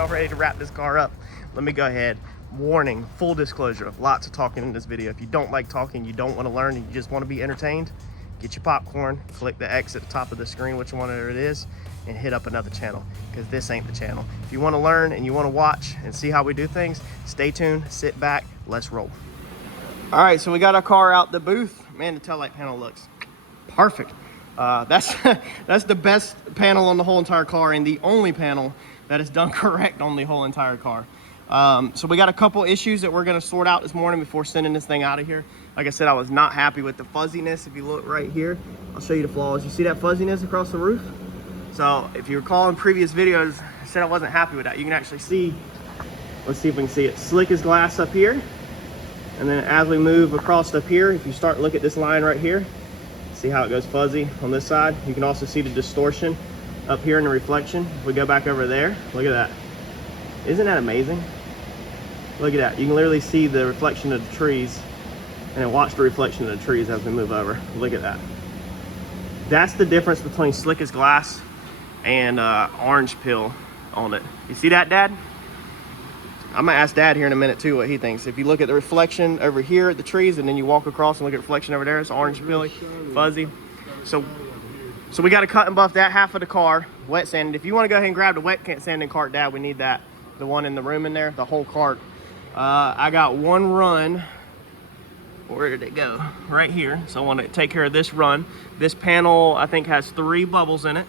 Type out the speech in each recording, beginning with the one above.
y'all ready to wrap this car up, let me go ahead. Warning, full disclosure, lots of talking in this video. If you don't like talking, you don't want to learn, and you just want to be entertained, get your popcorn, click the X at the top of the screen, which one it is, and hit up another channel, because this ain't the channel. If you want to learn and you want to watch and see how we do things, stay tuned, sit back, let's roll. All right, so we got our car out the booth. Man, the tail light panel looks perfect. That's the best panel on the whole entire car, and the only panel that is done correct on the whole entire car. So we got a couple issues that we're gonna sort out this morning before sending this thing out of here. Like I said, I was not happy with the fuzziness. If you look right here, I'll show you the flaws. You see that fuzziness across the roof? So if you recall in previous videos, I said I wasn't happy with that. You can actually see, let's see if we can see it, slick as glass up here. And then as we move across up here, if you start to look at this line right here, see how it goes fuzzy on this side. You can also see the distortion up here in the reflection. If we go back over there, look at that. Isn't that amazing? Look at that. You can literally see the reflection of the trees, and then watch the reflection of the trees as we move over. Look at that. That's the difference between slick as glass and orange peel on it. You see that, Dad? I'm gonna ask Dad here in a minute too what he thinks. If you look at the reflection over here at the trees, and then you walk across and look at the reflection over there, it's orange peely, fuzzy. So we got to cut and buff that half of the car, wet sanded. If you want to go ahead and grab the wet sanding cart, Dad, we need that. The one in the room in there, the whole cart. I got one run. Where did it go? Right here. So I want to take care of this run. This panel, I think, has 3 bubbles in it.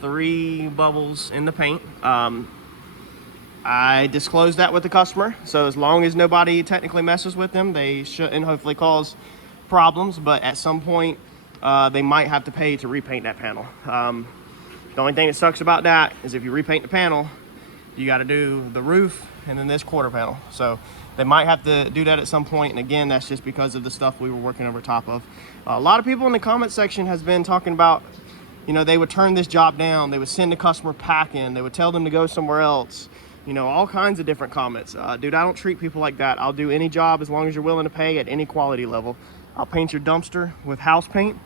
3 bubbles in the paint. I disclosed that with the customer, so as long as nobody technically messes with them, they shouldn't hopefully cause problems, but at some point they might have to pay to repaint that panel. The only thing that sucks about that is if you repaint the panel, you got to do the roof and then this quarter panel. So they might have to do that at some point, and again, that's just because of the stuff we were working over top of. A lot of people in the comment section has been talking about, you know, they would turn this job down, they would send the customer packing, they would tell them to go somewhere else. You know, all kinds of different comments. Dude, I don't treat people like that. I'll do any job as long as you're willing to pay at any quality level. I'll paint your dumpster with house paint,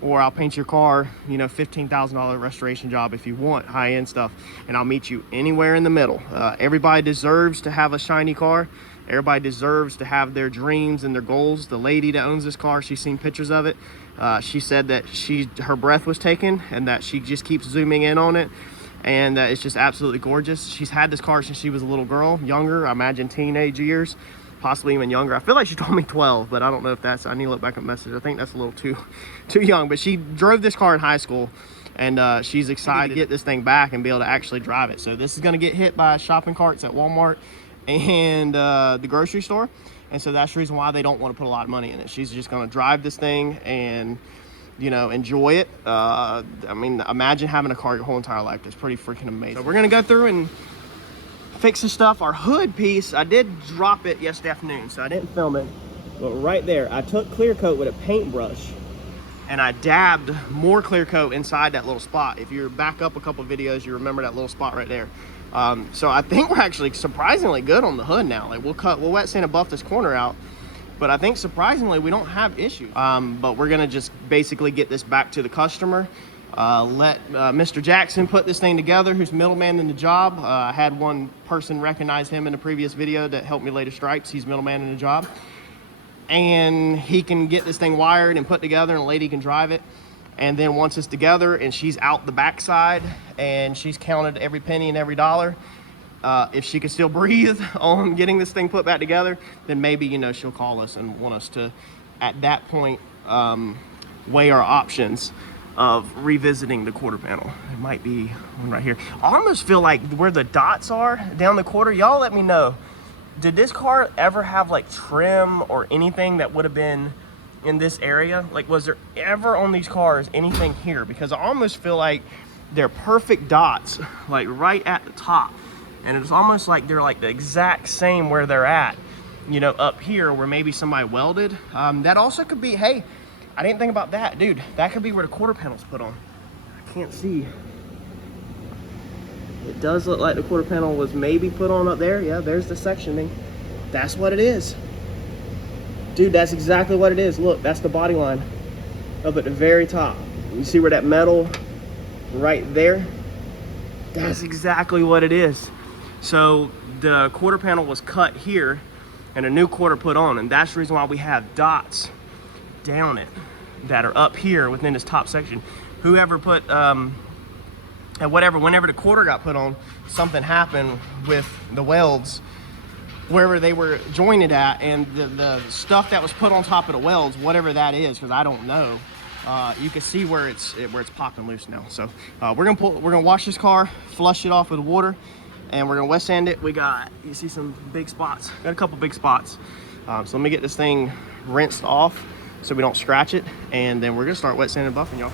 or I'll paint your car, you know, $15,000 restoration job if you want high-end stuff, and I'll meet you anywhere in the middle. Everybody deserves to have a shiny car. Everybody deserves to have their dreams and their goals. The lady that owns this car, she's seen pictures of it. She said that her breath was taken and that she just keeps zooming in on it. And it's just absolutely gorgeous. She's had this car since she was a little girl, younger, I imagine teenage years, possibly even younger. I feel like she told me 12, but I don't know if that's, I need to look back at message. I think that's a little too young, but she drove this car in high school, and she's excited to get this thing back and be able to actually drive it. So this is gonna get hit by shopping carts at Walmart and the grocery store. And so that's the reason why they don't want to put a lot of money in it. She's just gonna drive this thing and, you know, enjoy it. I mean, imagine having a car your whole entire life. That's pretty freaking amazing. So we're gonna go through and fix the stuff. Our hood piece, I did drop it yesterday afternoon, so I didn't film it. But right there, I took clear coat with a paintbrush and I dabbed more clear coat inside that little spot. If you're back up a couple videos, you remember that little spot right there. So I think we're actually surprisingly good on the hood now. Like we'll wet sand and buff this corner out, but I think surprisingly we don't have issues. But we're gonna just basically get this back to the customer. Let Mr. Jackson put this thing together, who's middleman in the job. I had one person recognize him in a previous video that helped me lay the stripes. He's middleman in the job. And he can get this thing wired and put together, and a lady can drive it. And then once it's together and she's out the backside and she's counted every penny and every dollar, if she can still breathe on getting this thing put back together, then maybe, you know, she'll call us and want us to, at that point, weigh our options of revisiting the quarter panel. It might be one right here. I almost feel like where the dots are down the quarter, y'all let me know. Did this car ever have like trim or anything that would have been in this area? Like, was there ever on these cars anything here? Because I almost feel like they're perfect dots, like right at the top. And it's almost like they're like the exact same where they're at, you know, up here where maybe somebody welded. That also could be, hey, I didn't think about that. Dude, that could be where the quarter panel's put on. I can't see. It does look like the quarter panel was maybe put on up there. Yeah, there's the sectioning. That's what it is. Dude, that's exactly what it is. Look, that's the body line up at the very top. You see where that metal right there? That's exactly what it is. So the quarter panel was cut here and a new quarter put on, and that's the reason why we have dots down it that are up here within this top section. Whoever put whenever the quarter got put on, something happened with the welds wherever they were jointed at, and the stuff that was put on top of the welds, whatever that is, because I don't know, you can see where it's popping loose now. So we're gonna wash this car, flush it off with water, and we're gonna wet sand it. We got, you see some big spots, got a couple big spots. So let me get this thing rinsed off so we don't scratch it, and then we're gonna start wet sanding and buffing, y'all.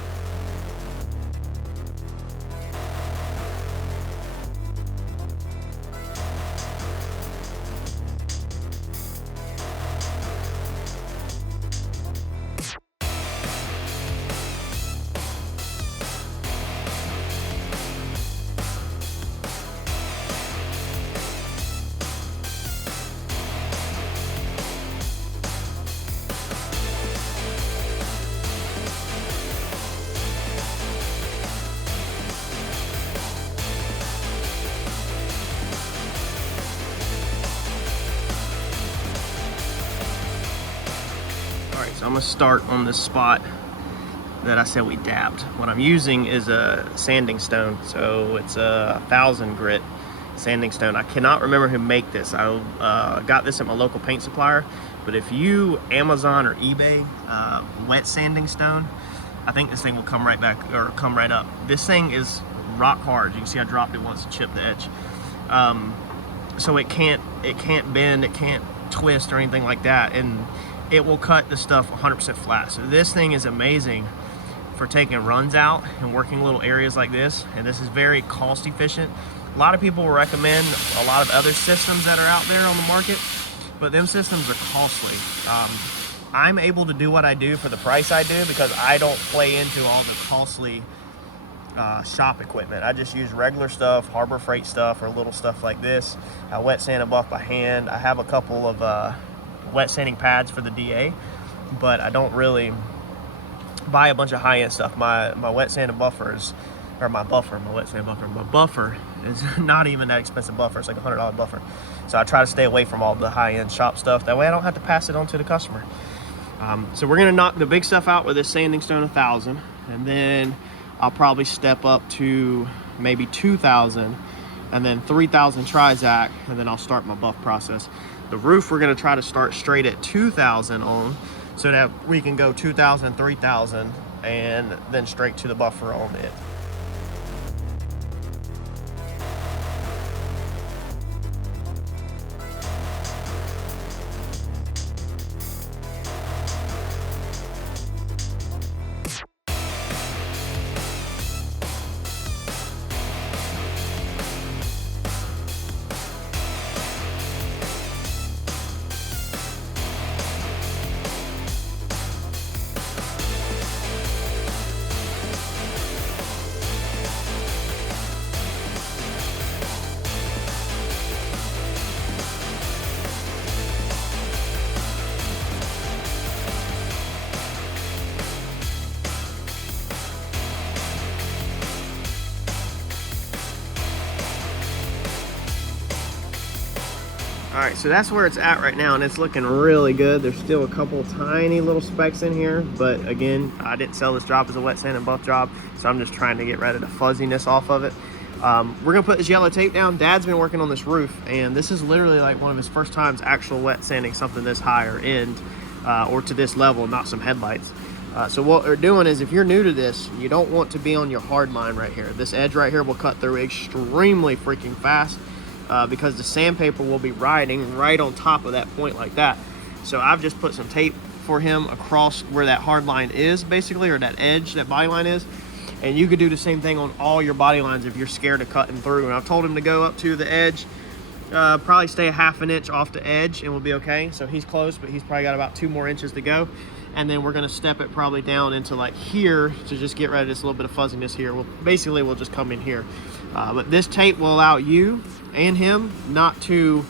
So I'm gonna start on this spot that I said we dabbed. What I'm using is a sanding stone. So it's a 1000 grit sanding stone. I cannot remember who make this. I got this at my local paint supplier, but if you Amazon or eBay wet sanding stone, I think this thing will come right back, or come right up. This thing is rock hard. You can see I dropped it once to chip the edge. So it can't bend, it can't twist or anything like that, and it will cut the stuff 100% flat. So this thing is amazing for taking runs out and working little areas like this, and this is very cost efficient. A lot of people will recommend a lot of other systems that are out there on the market, but them systems are costly. I'm able to do what I do for the price I do because I don't play into all the costly shop equipment. I just use regular stuff, Harbor Freight stuff, or little stuff like this. I wet sand and buff by hand. I have a couple of wet sanding pads for the DA, but I don't really buy a bunch of high-end stuff. My wet sand and buffers, or my wet sand buffer, my buffer is not even that expensive buffer. It's like a $100 buffer. So I try to stay away from all the high-end shop stuff. That way I don't have to pass it on to the customer. So we're gonna knock the big stuff out with this sanding stone 1000, and then I'll probably step up to maybe 2000, and then 3000 Trizac, and then I'll start my buff process. The roof we're gonna try to start straight at 2000 on, so that we can go 2000, 3000, and then straight to the buffer on it. All right, so that's where it's at right now, and it's looking really good. There's still a couple tiny little specks in here, but again, I didn't sell this job as a wet sand and buff job, so I'm just trying to get rid of the fuzziness off of it. We're gonna put this yellow tape down. Dad's been working on this roof, and this is literally like one of his first times actual wet sanding something this higher end, or to this level, not some headlights. So what we're doing is, if you're new to this, you don't want to be on your hard line right here. This edge right here will cut through extremely freaking fast, because the sandpaper will be riding right on top of that point like that. So I've just put some tape for him across where that hard line is, basically, or that edge, that body line is. And you could do the same thing on all your body lines if you're scared of cutting through. And I've told him to go up to the edge, probably stay a ½ an inch off the edge, and we'll be okay. So he's close, but he's probably got about 2 more inches to go. And then we're gonna step it probably down into like here to just get rid of this little bit of fuzziness here. We'll just come in here. But this tape will allow you and him not to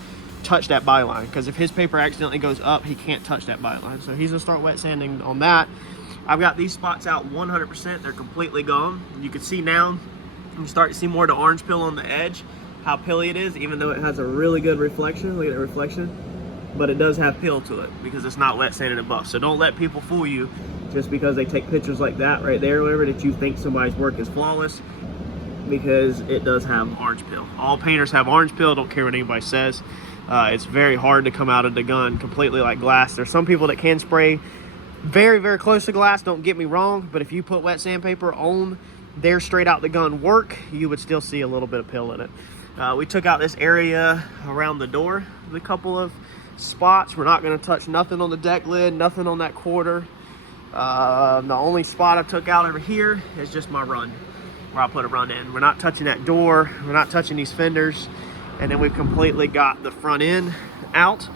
touch that body line, because if his paper accidentally goes up, he can't touch that body line. So he's gonna start wet sanding on that. I've got these spots out 100%. They're completely gone. You can see now, you start to see more of the orange peel on the edge. how pilly it is, even though it has a really good reflection. Look at the reflection. But it does have peel to it because it's not wet sanded and buffed. So don't let people fool you just because they take pictures like that right there or whatever, that you think somebody's work is flawless, because it does have orange peel. All painters have orange peel, don't care what anybody says. It's very hard to come out of the gun completely like glass. There's some people that can spray very, very close to glass, don't get me wrong, but if you put wet sandpaper on their straight out the gun work, you would still see a little bit of peel in it. We took out this area around the door with a couple of spots. We're not going to touch nothing on the deck lid, nothing on that quarter. The only spot I took out over here is just my run, where I put a run in. We're not touching that door, we're not touching these fenders, and then we've completely got the front end out.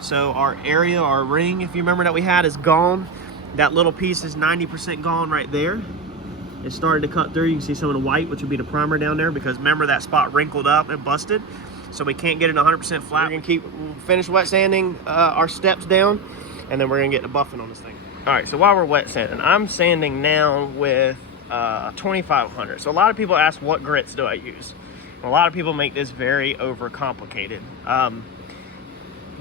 So our area, our ring, if you remember, that we had is gone. That little piece is 90% gone right there. It's starting to cut through. You can see some of the white, which would be the primer down there, because remember that spot wrinkled up and busted, so we can't get it 100% flat. We're gonna finish wet sanding our steps down, and then we're gonna get the buffing on this thing. All right, so while we're wet sanding, I'm sanding now with 2500. So a lot of people ask, what grits do I use? A lot of people make this very overcomplicated.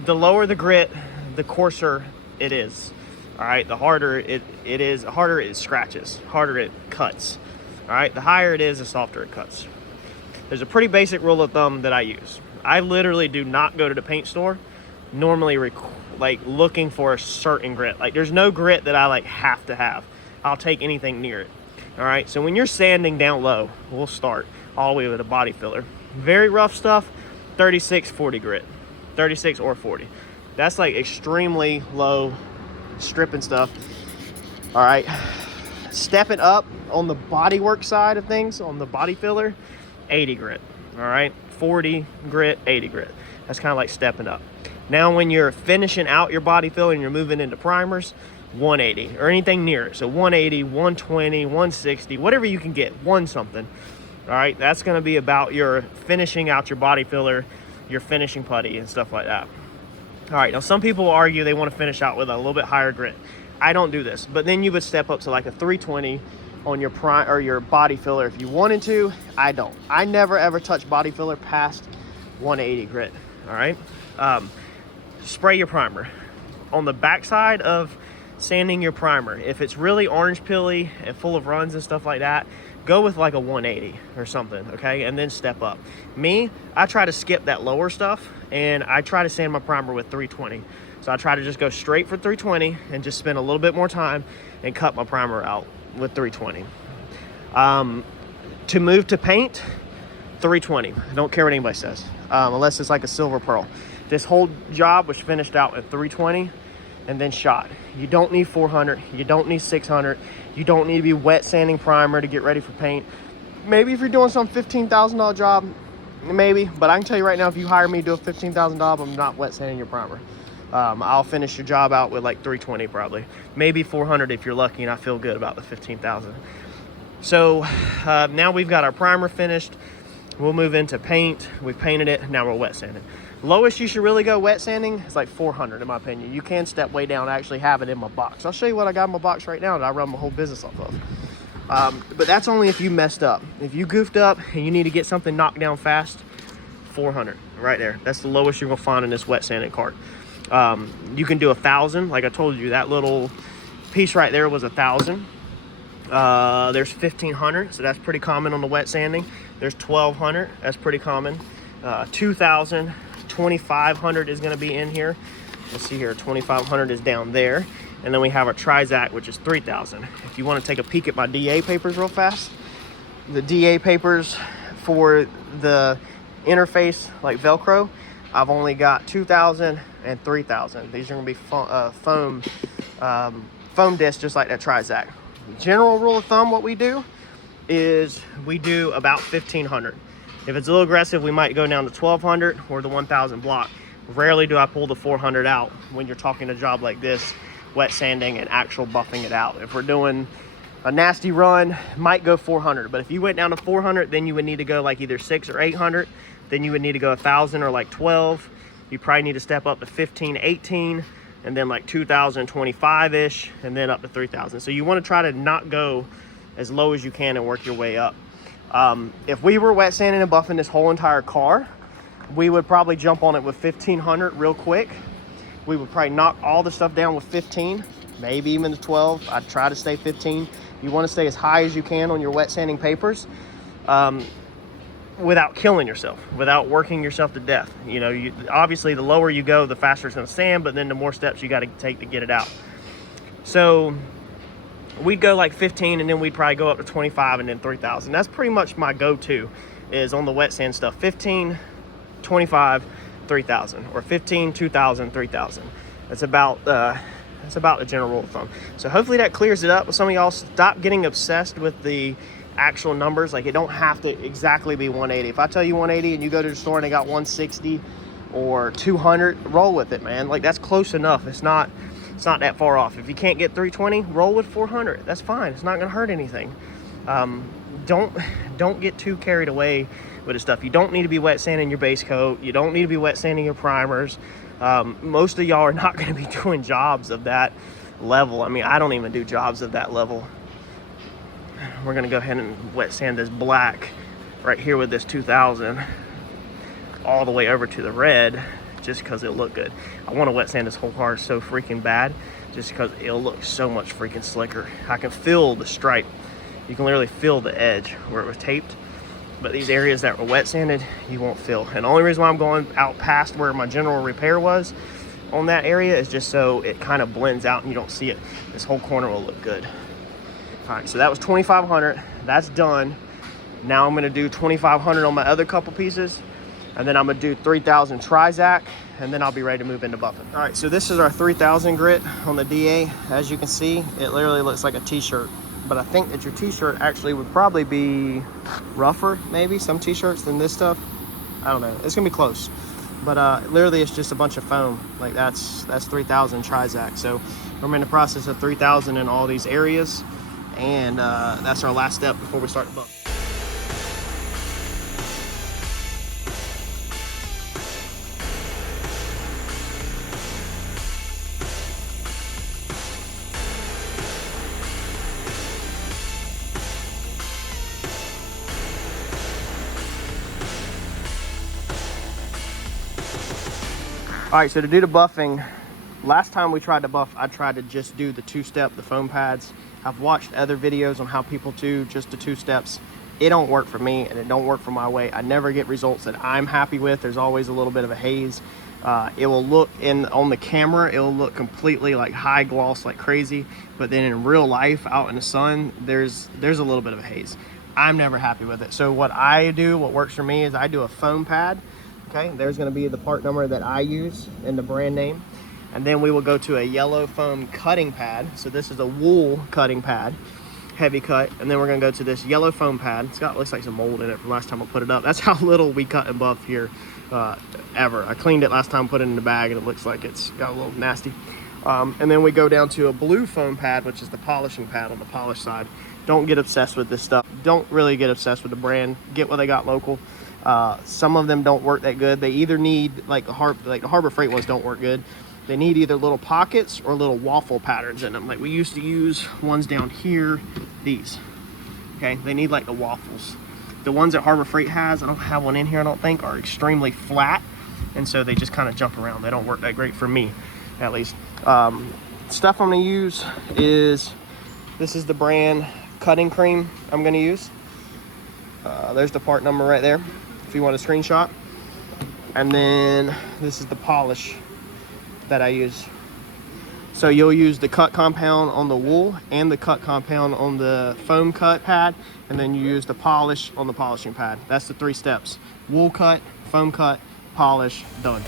The lower the grit, the coarser it is. All right, the harder it is, the harder it scratches, harder it cuts. All right, the higher it is, the softer it cuts. There's a pretty basic rule of thumb that I use. I literally do not go to the paint store normally like looking for a certain grit. Like, there's no grit that I like have to have. I'll take anything near it. All right, so when you're sanding down low, we'll start all the way with a body filler. Very rough stuff, 36-40 grit, 36 or 40. That's like extremely low stripping stuff. All right, stepping up on the bodywork side of things, on the body filler, 80 grit. All right, 40 grit, 80 grit. That's kind of like stepping up. Now when you're finishing out your body filler and you're moving into primers, 180 or anything near it. So 180, 120, 160, whatever you can get, one something. All right, that's going to be about your finishing out your body filler, your finishing putty and stuff like that. All right, now some people argue they want to finish out with a little bit higher grit. I don't do this, but then you would step up to like a 320 on your prime or your body filler if you wanted to. I don't. I never ever touch body filler past 180 grit. All right, spray your primer on the backside of sanding your primer. If it's really orange pilly and full of runs and stuff like that, go with like a 180 or something, okay? And then step up. Me, I try to skip that lower stuff, and I try to sand my primer with 320. So I try to just go straight for 320 and just spend a little bit more time and cut my primer out with 320. To move to paint, 320. I don't care what anybody says, unless it's like a silver pearl. This whole job was finished out at 320 and then shot. You don't need 400, you don't need 600, you don't need to be wet sanding primer to get ready for paint. Maybe if you're doing some $15,000 job, maybe, but I can tell you right now, if you hire me to do a $15,000 job, I'm not wet sanding your primer. I'll finish your job out with like 320 probably, maybe 400 if you're lucky and I feel good about the 15,000. So now we've got our primer finished. We'll move into paint. We've painted it, now we're wet sanding. Lowest you should really go wet sanding is like 400 in my opinion. You can step way down. I actually have it in my box. I'll show you what I got in my box right now that I run my whole business off of. But that's only if you messed up. If you goofed up and you need to get something knocked down fast, 400 right there. That's the lowest you're gonna find in this wet sanding cart. You can do 1,000. Like I told you, that little piece right there was 1,000. There's 1,500, so that's pretty common on the wet sanding. There's 1,200, that's pretty common. 2,000, 2,500 is going to be in here. Let's see here, 2,500 is down there. And then we have our Trizac, which is 3,000. If you want to take a peek at my DA papers real fast, the DA papers for the interface, like Velcro, I've only got 2,000 and 3,000. These are going to be foam discs, just like that Trizac. General rule of thumb, what we do is we do about 1,500. If it's a little aggressive, we might go down to 1,200 or the 1,000 block. Rarely do I pull the 400 out when you're talking a job like this, wet sanding and actual buffing it out. If we're doing a nasty run, might go 400. But if you went down to 400, then you would need to go like either 600 or 800. Then you would need to go 1,000 or like 12. You probably need to step up to 15, 18, and then like 2,025-ish, and then up to 3,000. So you want to try to not go as low as you can and work your way up. If we were wet sanding and buffing this whole entire car, we would probably jump on it with 1500 real quick. We would probably knock all the stuff down with 15, maybe even the 12. I'd try to stay 15. You want to stay as high as you can on your wet sanding papers, without killing yourself, without working yourself to death. You know, obviously the lower you go, the faster it's going to sand, but then the more steps you got to take to get it out. So we'd go like 15, and then we'd probably go up to 25 and then 3000. That's pretty much my go-to, is on the wet sand stuff. 15, 25, 3000, or 15, 2000, 3000. That's about the general rule of thumb. So hopefully that clears it up. Some of y'all stop getting obsessed with the actual numbers. Like, it don't have to exactly be 180. If I tell you 180 and you go to the store and they got 160 or 200, roll with it, man. Like, that's close enough. It's not that far off. If you can't get 320, roll with 400. That's fine. It's not gonna hurt anything. Don't get too carried away with the stuff. You don't need to be wet sanding your base coat. You don't need to be wet sanding your primers. Most of y'all are not going to be doing jobs of that level. I mean, I don't even do jobs of that level. We're going to go ahead and wet sand this black right here with this 2000 all the way over to the red, just because it'll look good. I want to wet sand this whole car so freaking bad, just because it'll look so much freaking slicker. I can feel the stripe. You can literally feel the edge where it was taped. But these areas that were wet sanded, you won't feel. And the only reason why I'm going out past where my general repair was on that area is just so it kind of blends out and you don't see it. This whole corner will look good. All right, so that was 2500. That's done. Now I'm gonna do 2500 on my other couple pieces, and then I'm gonna do 3000 Trizac, and then I'll be ready to move into buffing. All right, so this is our 3000 grit on the DA. As you can see, it literally looks like a t-shirt. But I think that your t-shirt actually would probably be rougher, maybe, some t-shirts than this stuff. I don't know, it's gonna be close. But literally it's just a bunch of foam. Like, that's 3000 Trizac. So I'm in the process of 3000 in all these areas, and that's our last step before we start the buff. All right, so to do the buffing, last time we tried to buff, I tried to just do the two-step, the foam pads. I've watched other videos on how people do just the two steps. It don't work for me, and it don't work for my way. I never get results that I'm happy with. There's always a little bit of a haze. It will look on the camera, it will look completely like high gloss, like crazy. But then in real life, out in the sun, there's a little bit of a haze. I'm never happy with it. So what I do, what works for me, is I do a foam pad. Okay, there's going to be the part number that I use and the brand name. And then we will go to a yellow foam cutting pad. So this is a wool cutting pad, heavy cut. And then we're going to go to this yellow foam pad. Looks like some mold in it from last time I put it up. That's how little we cut and buff here ever. I cleaned it last time, put it in the bag, and it looks like it's got a little nasty. And then we go down to a blue foam pad, which is the polishing pad on the polish side. Don't get obsessed with this stuff. Don't really get obsessed with the brand. Get what they got local. Some of them don't work that good. They either need, like the Harbor Freight ones don't work good. They need either little pockets or little waffle patterns in them. Like we used to use ones down here, these. Okay, they need like the waffles. The ones that Harbor Freight has, I don't have one in here, I don't think, are extremely flat. And so they just kind of jump around. They don't work that great for me, at least. Stuff I'm gonna use is, this is the brand cutting cream I'm gonna use. There's the part number right there, if you want a screenshot. And then this is the polish that I use. So you'll use the cut compound on the wool and the cut compound on the foam cut pad, and then you use the polish on the polishing pad. That's the 3 steps: wool cut, foam cut, polish, done.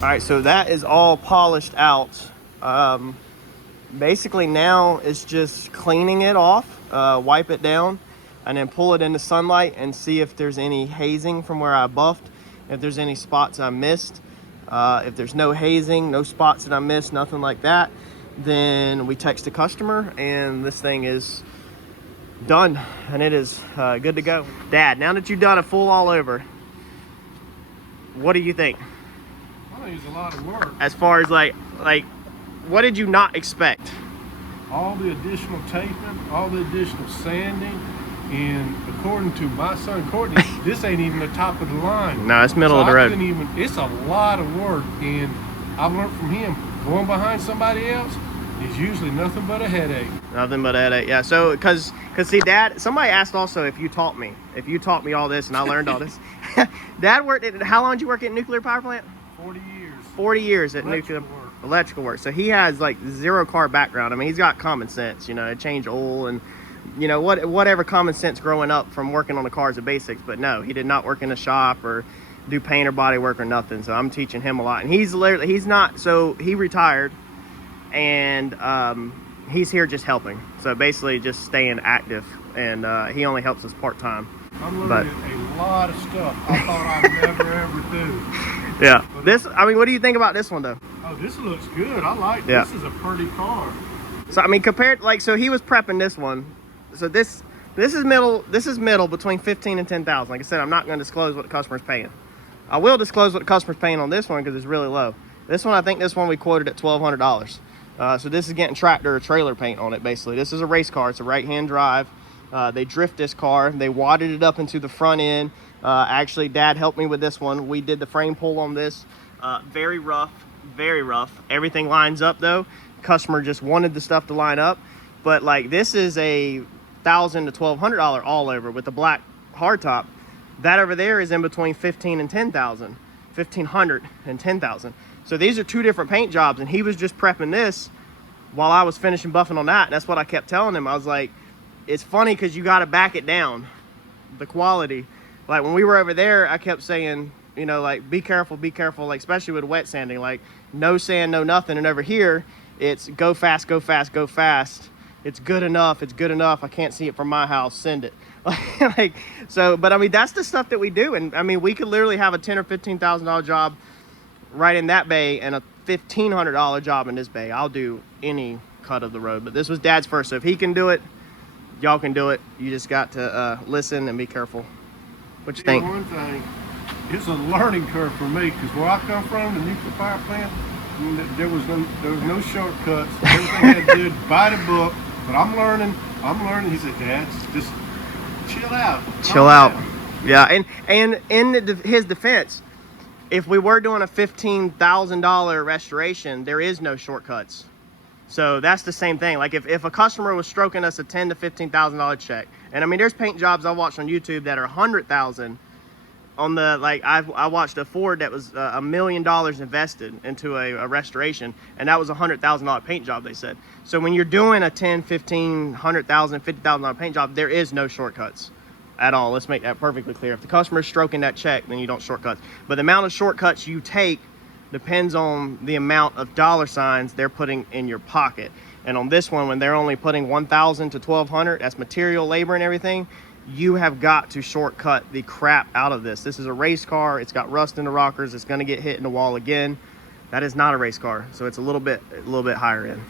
All right, so that is all polished out. Basically now it's just cleaning it off, wipe it down, and then pull it into sunlight and see if there's any hazing from where I buffed, if there's any spots I missed. If there's no hazing, no spots that I missed, nothing like that, then we text the customer and this thing is done and it is good to go. Dad, now that you've done a full all over, what do you think? I think it's a lot of work. As far as like what did you not expect? All the additional taping, all the additional sanding, and according to my son Courtney, this ain't even the top of the line. No, it's middle of the road. It's a lot of work, and I've learned from him, going behind somebody else is usually nothing but a headache. Nothing but a headache, yeah. So, cause see, Dad, somebody asked also if you taught me all this and I learned all this. Dad worked at, how long did you work at nuclear power plant? 40 years. 40 years at nuclear electrical work. So he has like zero car background. I mean, he's got common sense, you know, change oil and, you know, whatever common sense growing up from working on the cars, the basics. But no, he did not work in a shop or do paint or body work or nothing. So I'm teaching him a lot. And he's not, so he retired and he's here just helping. So basically just staying active, and he only helps us part-time. I'm learning a lot of stuff I thought I'd never ever do. Yeah. This, I mean, what do you think about this one though? Oh, this looks good. I like this. This is a pretty car. So I mean, compared, like, so he was prepping this one. So this is middle between 15 and 10,000. Like I said, I'm not going to disclose what the customer's paying. I will disclose what the customer's paying on this one because it's really low. This one, I think this one we quoted at $1,200. So this is getting tractor or trailer paint on it, basically. This is a race car. It's a right-hand drive. They drift this car. They wadded it up into the front end. Actually, Dad helped me with this one. We did the frame pull on this. Very rough, very rough. Everything lines up, though. Customer just wanted the stuff to line up. But, like, this is a $1,000 to $1,200 all over with the black hardtop. That over there is in between 15 and 10,000. 1,500 and 10,000. So these are two different paint jobs, and he was just prepping this while I was finishing buffing on that. That's what I kept telling him. I was like, it's funny because you got to back it down, the quality. Like when we were over there, I kept saying, you know, like, be careful, like, especially with wet sanding, like no sand, no nothing. And over here, it's go fast, go fast, go fast. It's good enough. It's good enough. I can't see it from my house. Send it. Like, so, but I mean, that's the stuff that we do. And I mean, we could literally have a $10,000 or $15,000 job right in that bay and a $1,500 job in this bay. I'll do any cut of the road, but this was Dad's first. So if he can do it, y'all can do it. You just got to listen and be careful. What you think? One thing, it's a learning curve for me because where I come from, the nuclear power plant, there was no shortcuts. Everything had to do by the book. But I'm learning. He said, Dad, just chill out. Chill out. Yeah, and in his defense, if we were doing a $15,000 restoration, there is no shortcuts. So that's the same thing. Like if a customer was stroking us a $10,000 to $15,000 check, and I mean, there's paint jobs I watched on YouTube that are $100,000. On the, like, I watched a Ford that was $1 million invested into a restoration, and that was a $100,000 paint job, they said. So when you're doing a $10,000, $15,000, $100,000, $50,000 paint job, there is no shortcuts at all. Let's make that perfectly clear. If the customer's stroking that check, then you don't shortcuts. But the amount of shortcuts you take depends on the amount of dollar signs they're putting in your pocket. And on this one, when they're only putting $1,000 to $1,200, that's material, labor, and everything, you have got to shortcut the crap out of this. This is a race car. It's got rust in the rockers. It's going to get hit in the wall again. That is not a race car, so it's a little bit higher end.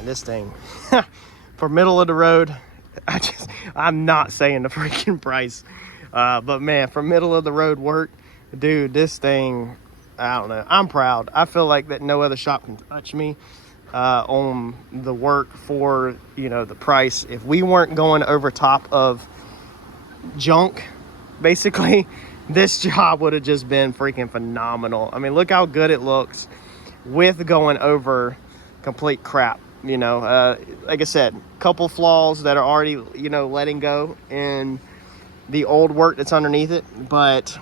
man, this thing for middle of the road, I'm not saying the freaking price, but man, for middle of the road work, dude, this thing, I don't know, I'm proud. I feel like that no other shop can touch me on the work for, you know, the price. If we weren't going over top of junk, basically, this job would have just been freaking phenomenal. I mean, look how good it looks with going over complete crap. You know, like I said, couple flaws that are already, you know, letting go in the old work that's underneath it, but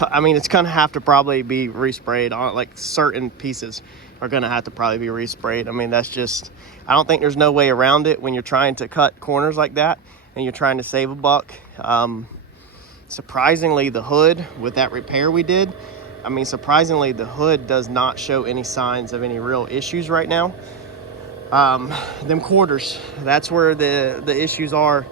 I mean, it's gonna have to probably be resprayed on, like certain pieces are gonna have to probably be resprayed. I mean, that's just, I don't think there's no way around it when you're trying to cut corners like that and you're trying to save a buck. Surprisingly, the hood with that repair we did, I mean, surprisingly, the hood does not show any signs of any real issues right now. Them quarters, that's where the issues are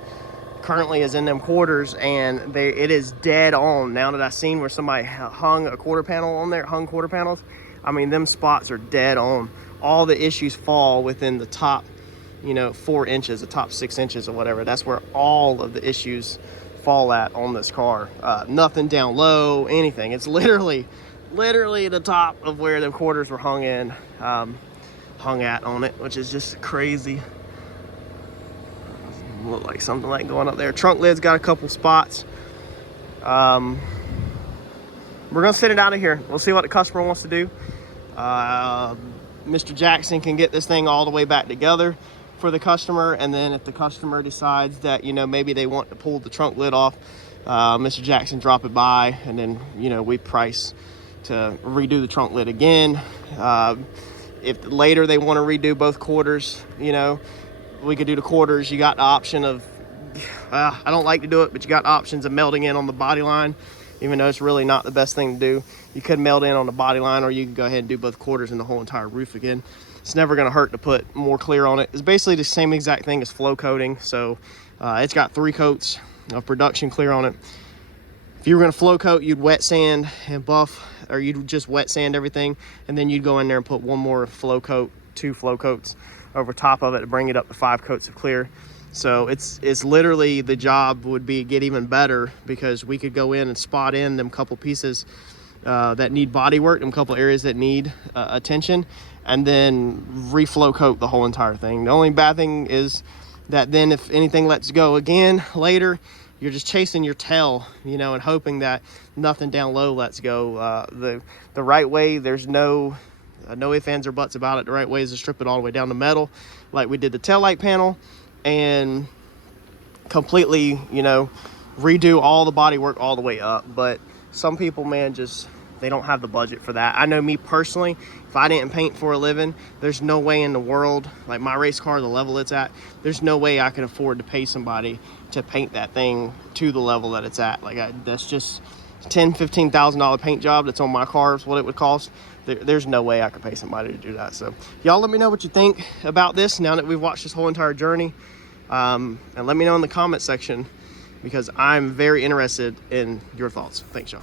currently, is in them quarters, and it is dead on. Now that I've seen where somebody hung a quarter panel on there, hung quarter panels, I mean, them spots are dead on. All the issues fall within the top, you know, 4 inches, the top 6 inches or whatever. That's where all of the issues fall at on this car. Nothing down low, anything. It's literally the top of where the quarters were hung at on it, which is just crazy. Look like something like going up there. Trunk lid's got a couple spots. We're gonna send it out of here. We'll see what the customer wants to do. Mr. Jackson can get this thing all the way back together for the customer, and then if the customer decides that, you know, maybe they want to pull the trunk lid off, Mr. Jackson drop it by, and then, you know, we price to redo the trunk lid again. If later they want to redo both quarters, you know, we could do the quarters. You got the option of, I don't like to do it, but you got options of melting in on the body line, even though it's really not the best thing to do. You could melt in on the body line, or you can go ahead and do both quarters and the whole entire roof again. It's never going to hurt to put more clear on it. It's basically the same exact thing as flow coating. So it's got 3 coats of production clear on it. If you were going to flow coat, you'd wet sand and buff, or you'd just wet sand everything, and then you'd go in there and put 1 more flow coat, 2 flow coats over top of it to bring it up to 5 coats of clear. So it's literally, the job would get even better, because we could go in and spot in them couple pieces that need body work, them couple areas that need attention, and then reflow coat the whole entire thing. The only bad thing is that then if anything lets go again later, you're just chasing your tail, you know, and hoping that nothing down low lets go. The right way, there's no ifs, ands, or buts about it. The right way is to strip it all the way down to metal, like we did the taillight panel, and completely, you know, redo all the body work all the way up. But some people, man, just, they don't have the budget for that. I know me personally, if I didn't paint for a living, there's no way in the world, like my race car, the level it's at, there's no way I could afford to pay somebody to paint that thing to the level that it's at. Like, that's just $10,000-$15,000 paint job that's on my car is what it would cost. There's no way I could pay somebody to do that. So y'all let me know what you think about this now that we've watched this whole entire journey, and let me know in the comment section, because I'm very interested in your thoughts. Thanks, y'all.